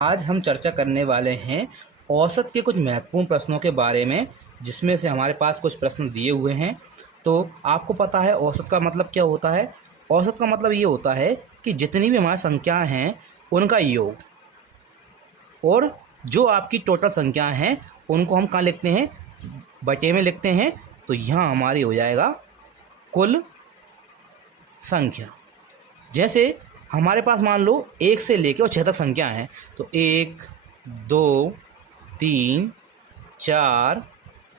आज हम चर्चा करने वाले हैं औसत के कुछ महत्वपूर्ण प्रश्नों के बारे में, जिसमें से हमारे पास कुछ प्रश्न दिए हुए हैं। तो आपको पता है औसत का मतलब क्या होता है? औसत का मतलब ये होता है कि जितनी भी हमारी संख्याएं हैं उनका योग, और जो आपकी टोटल संख्याएं हैं उनको हम कहाँ लिखते हैं? बटे में लिखते हैं। तो यहाँ हमारी हो जाएगा कुल संख्या। जैसे हमारे पास मान लो 1 से लेकर और 6 तक संख्या हैं, तो 1, 2, 3, 4,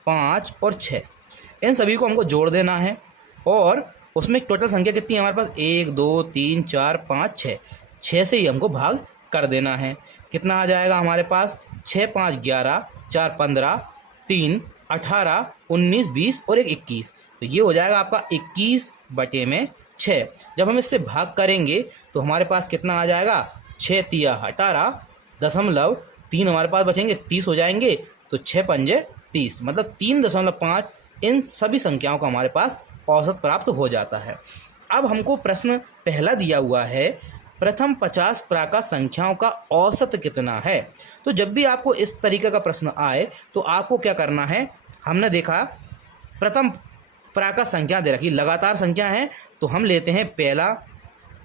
5 और 6, इन सभी को हमको जोड़ देना है। और उसमें टोटल संख्या कितनी है हमारे पास? 1, 2, 3, 4, 5, 6। 6 से ही हमको भाग कर देना है। कितना आ जाएगा हमारे पास? 6, 5, 11, 4, 15, 3, 18, 19, 20 और 1, 21। तो ये हो जाएगा आपका 21/6। जब हम इससे भाग करेंगे तो हमारे पास कितना आ जाएगा? 6 तिया 18, 3 हमारे पास बचेंगे, 30 हो जाएंगे। तो 6 पंजे 30, मतलब 3.5। इन सभी संख्याओं का हमारे पास औसत प्राप्त हो जाता है। अब हमको प्रश्न पहला दिया हुआ है, प्रथम 50 प्राकृत संख्याओं का औसत कितना है? तो जब भी आपको इस तरीके का प्रश्न आए तो आपको क्या करना है? हमने देखा प्रथम प्राकृत संख्या दे रखी, लगातार संख्या है, तो हम लेते हैं पहला,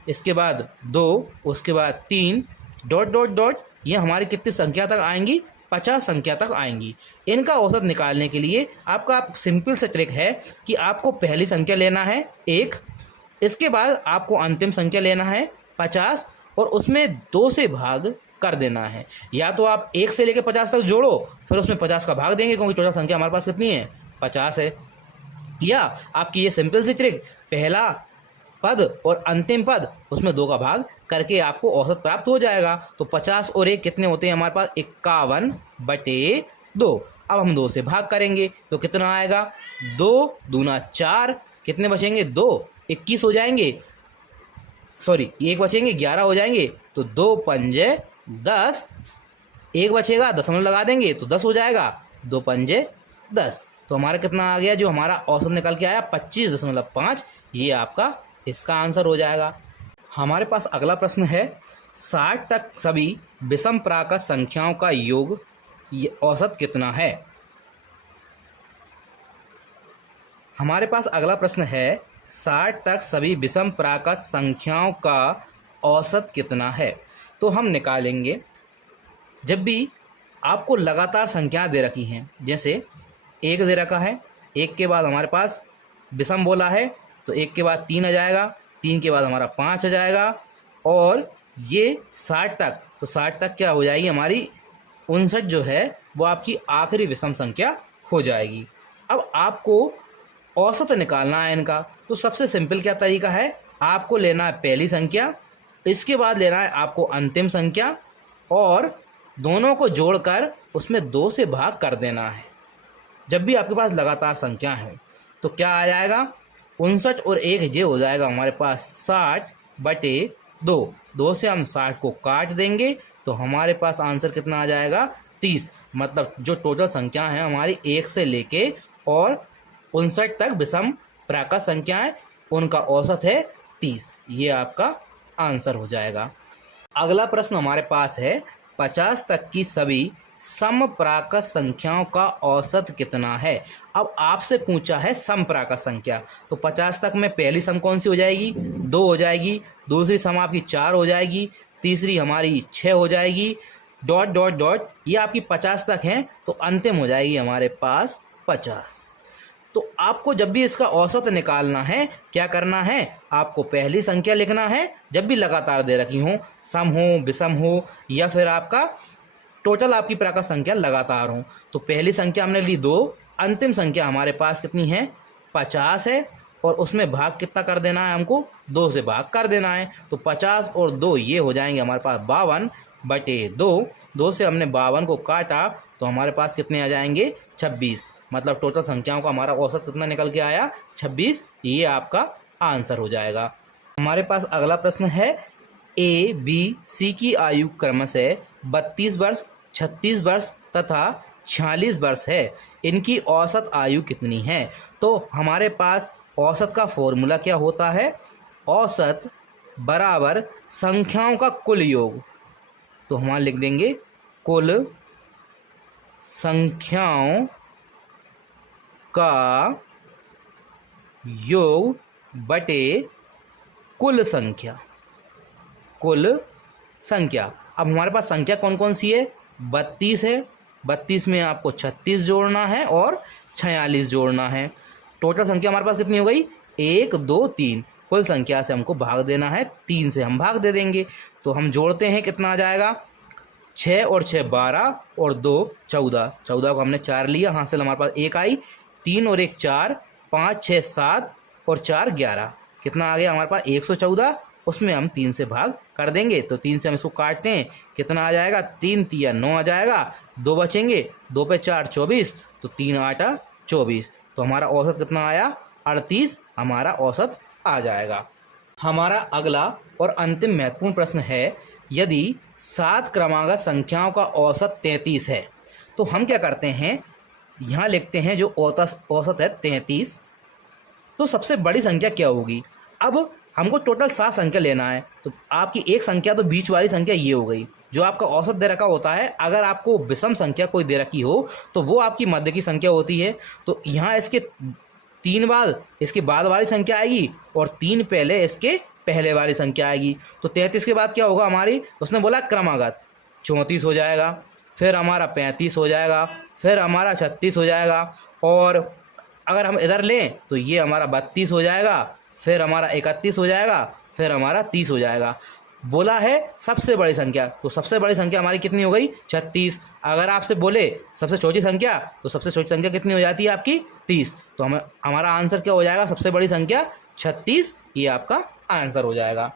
इसके बाद 2, उसके बाद 3, डॉट डॉट डॉट। ये हमारी कितनी संख्या तक आएंगी? 50 संख्या तक आएंगी। इनका औसत निकालने के लिए आपका सिंपल सा ट्रिक है कि आपको पहली संख्या लेना है 1, इसके बाद आपको अंतिम संख्या लेना है 50 और उसमें 2 से भाग कर देना है। या तो आप 1 से लेकर 50 तक जोड़ो, फिर उसमें 50 का भाग देंगे, क्योंकि टोटल संख्या हमारे पास कितनी है? 50 है। या आपकी ये सिंपल सी ट्रिक, पहला पद और अंतिम पद, उसमें 2 का भाग करके आपको औसत प्राप्त हो जाएगा। तो 50 और 1 कितने होते हैं हमारे पास? 51/2। अब हम 2 से भाग करेंगे तो कितना आएगा? 2 दूना 4, कितने बचेंगे? 2, 21 हो जाएंगे, सॉरी 1 बचेंगे, 11 हो जाएंगे। तो 2 पंजे 10, 1 बचेगा, दशमलव लगा देंगे तो 10 हो जाएगा, 2 पंजे 10। तो हमारा कितना आ गया? जो हमारा औसत निकल के आया 25.5। ये आपका इसका आंसर हो जाएगा। हमारे पास अगला प्रश्न है, 60 तक सभी विषम प्राकृत संख्याओं का योग, ये औसत कितना है? हमारे पास अगला प्रश्न है, 60 तक सभी विषम प्राकृत संख्याओं का औसत कितना है? तो हम निकालेंगे, जब भी आपको लगातार संख्याएं दे रखी हैं, जैसे 1 दे रखा है, 1 के बाद हमारे पास विषम बोला है, तो 1 के बाद 3 आ जाएगा, 3 के बाद हमारा 5 आ जाएगा, और ये 60 तक, तो 60 तक क्या हो जाएगी हमारी? 59 जो है वो आपकी आखिरी विषम संख्या हो जाएगी। अब आपको औसत निकालना है इनका, तो सबसे सिंपल क्या तरीका है? आपको लेना है पहली संख्या, इसके बाद लेना है आपको अंतिम संख्या, और दोनों को जोड़कर उसमें 2 से भाग कर देना है। जब भी आपके पास लगातार संख्या है तो क्या आ जाएगा? 59 और 1 ये हो जाएगा हमारे पास 60/2। 2 से हम 60 को काट देंगे तो हमारे पास आंसर कितना आ जाएगा? 30। मतलब जो टोटल संख्या है हमारी 1 से लेके और 59 तक विषम प्राकृत संख्या है, उनका औसत है 30। ये आपका आंसर हो जाएगा। अगला प्रश्न हमारे पास है, 50 तक की सभी सम प्राकृत संख्याओं का औसत कितना है? अब आपसे पूछा है सम प्राकृत संख्या, तो 50 तक में पहली सम कौन सी हो जाएगी? 2 हो जाएगी, दूसरी सम आपकी 4 हो जाएगी, तीसरी हमारी 6 हो जाएगी, डॉट डॉट डॉट। ये आपकी 50 तक है, तो अंतिम हो जाएगी हमारे पास 50। तो आपको जब भी इसका औसत निकालना है, क्या करना है? आपको पहली संख्या लिखना है, जब भी लगातार दे रखी हो, सम हो, विषम हो, या फिर आपका टोटल आपकी प्राकृत संख्या लगातार हो। तो पहली संख्या हमने ली 2, अंतिम संख्या हमारे पास कितनी है? 50 है, और उसमें भाग कितना कर देना है हमको? 2 से भाग कर देना है। तो 50 और 2 ये हो जाएंगे हमारे पास 52/2। 2 से हमने 52 को काटा तो हमारे पास कितने आ जाएंगे? 26। मतलब टोटल संख्याओं का हमारा औसत कितना निकल के आया? 26। ये आपका आंसर हो जाएगा। हमारे पास अगला प्रश्न है, A, B, C की आयु क्रमशः 32 वर्ष, 36 वर्ष तथा 46 वर्ष है। इनकी औसत आयु कितनी है? तो हमारे पास औसत का फॉर्मूला क्या होता है? औसत बराबर संख्याओं का कुल योग। तो हम लिख देंगे कुल संख्याओं का योग बटे कुल संख्या। कुल संख्या, अब हमारे पास संख्या कौन कौन सी है? 32 है। 32 में आपको 36 जोड़ना है और 46 जोड़ना है। टोटल संख्या हमारे पास कितनी हो गई? 1 2 3। कुल संख्या से हमको भाग देना है, 3 से हम भाग दे देंगे। तो हम जोड़ते हैं, कितना आ जाएगा? 6 और 6 12 और 2 14। 14 को हमने 4 लिया, हासिल हमारे पास 1 आई। 3 और 1 4, 5 6 7 और 4 11। कितना आ गया हमारे पास? 114। उसमें हम 3 से भाग कर देंगे, तो 3 से हम इसको काटते हैं, कितना आ जाएगा? 3 3 9 आ जाएगा। 2 बचेंगे, 2 पे 4 24, तो 3 8 24। तो हमारा औसत कितना आया? 38 हमारा औसत आ जाएगा। हमारा अगला और अंतिम महत्वपूर्ण प्रश्न है, यदि 7 क्रमागत संख्याओं का औसत 33 है, तो हम क्या करते हैं, यहाँ लिखते हैं जो औसत है 33, तो सबसे बड़ी संख्या क्या होगी? अब हमको टोटल 7 संख्या लेना है, तो आपकी एक संख्या तो बीच वाली संख्या ये हो गई, जो आपका औसत दे रखा होता है। अगर आपको विषम संख्या कोई दे रखी हो तो वो आपकी मध्य की संख्या होती है। तो यहाँ इसके 3 बाद इसके बाद वाली संख्या आएगी और 3 पहले इसके पहले वाली संख्या आएगी। तो 33 के बाद क्या होगा हमारी? उसने बोला क्रमागत, 34 हो जाएगा, फिर हमारा 35 हो जाएगा, फिर हमारा 36 हो जाएगा, और अगर हम इधर लें तो ये हमारा 32 हो जाएगा, फिर हमारा 31 हो जाएगा, फिर हमारा 30 हो जाएगा। बोला है सबसे बड़ी संख्या, तो सबसे बड़ी संख्या हमारी कितनी हो गई? 36। अगर आपसे बोले सबसे छोटी संख्या, तो सबसे छोटी संख्या कितनी हो जाती है आपकी? 30। तो हमारा आंसर क्या हो जाएगा? सबसे बड़ी संख्या 36, ये आपका आंसर हो जाएगा।